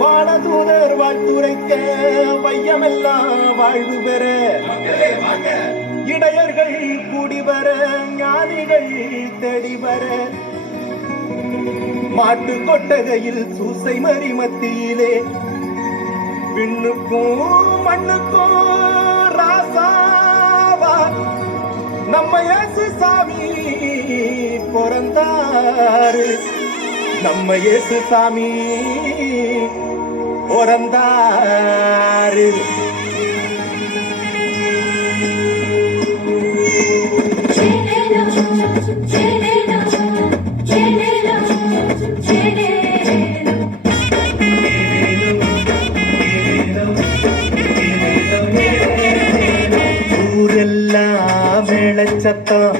வானதூதர் வாழ்த்துரைக்க வையமெல்லாம் வாழ்வு பெற இடையர்கள் கூடிவர ஞானிகள் தேடிவர மாட்டு கொட்டகையில் சூசை மறி மத்தியிலே விண்ணுக்கும் மண்ணுக்கும் ராசாவா நம்ம இயேசு சாமி பிறந்தாரு. நம்ம இயேசு சாமி பிறந்தாரு. ஊரெல்லாம் மேளச்சத்தம்,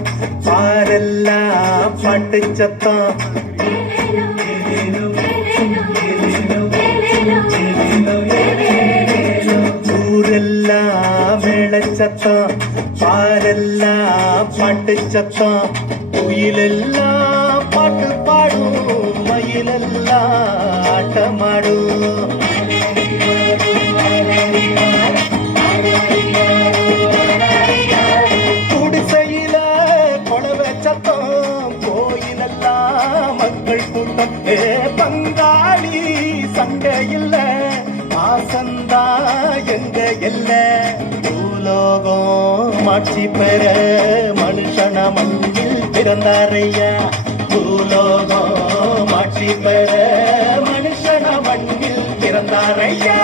பாரெல்லாம் பாட்டு சத்தம். ஊரெல்லாம் மேளச்சத்தம், பாரெல்லாம் பாட்டு சத்தம். குயிலெல்லாம் பாட்டு பாடும், மயிலெல்லாம் ஆட்டமாடும். குடிசையில கொடவை சத்தம், கோயிலெல்லாம் மக்கள் கூட்டம். பங்காளி சண்டை இல்ல, பாசந்தா எங்க எல்ல. பூலோகம் ஆட்சி பெற மனுஷன மண்ணில் பிறந்தாரையா. பூலோகம் ஆட்சி பெற மனுஷன மண்ணில் பிறந்தாரையா.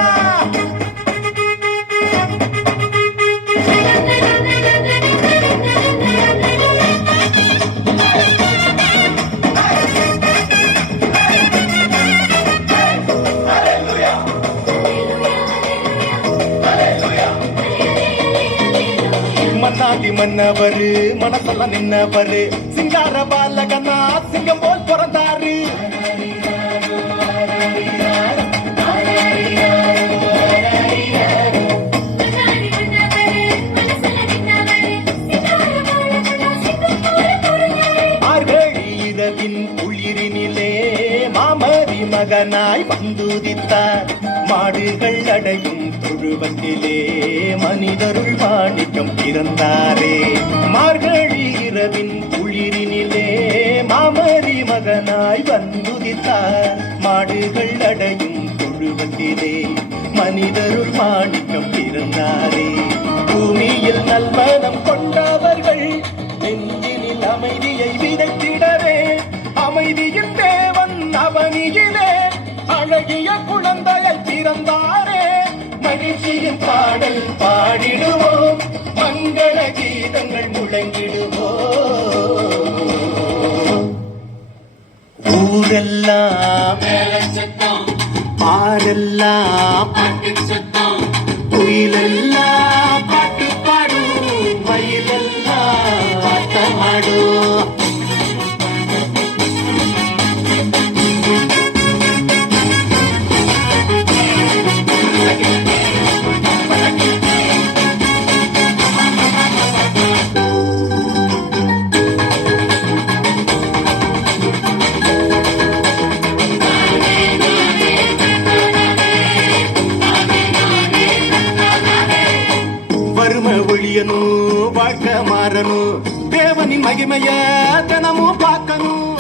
மன்னாதி மன்னவரு மனசெல்லாம் நின்னவரு, சிங்கார பாலகனா சிங்கம் போல் பிறந்தாரு. மார்கழி இரவின் குளிரினிலே மாமரி மகனாய் வந்துதித்தார். மாடுகள் அடையும் தொழுவத்திலே மனிதருள் மாணிக்கம் பிறந்தாரே. மார்கழி இரவின் குளிரினிலே மாமரி மகனாய் வந்துதித்தார். மாடுகள் அடையும் தொழுவத்திலே மனிதருள் மாணிக்கம் பிறந்தாரே. பூமியில் நல்மனம் கொண்டவர்கள் நெஞ்சினில் அமைதியை விதைத்திடவே, அமைதியின் தேவன் அவனியிலே அழகிய குழந்தையை பிறந்தாரே. மகிழ்ச்சியின் பாடல் பாடிடுவோம், மங்கள கீதங்கள் முழங்கிடுவோம். ஊரெல்லாம் ஆரெல்லாம் குயிலெல்லாம் பாட்டு பாடும், மயிலெல்லாம் ஆட்டமாடும். ஒழியணும், வாழ்க்கை மாறணும், தேவனின் மகிமைய தினமும் பார்க்கணும்.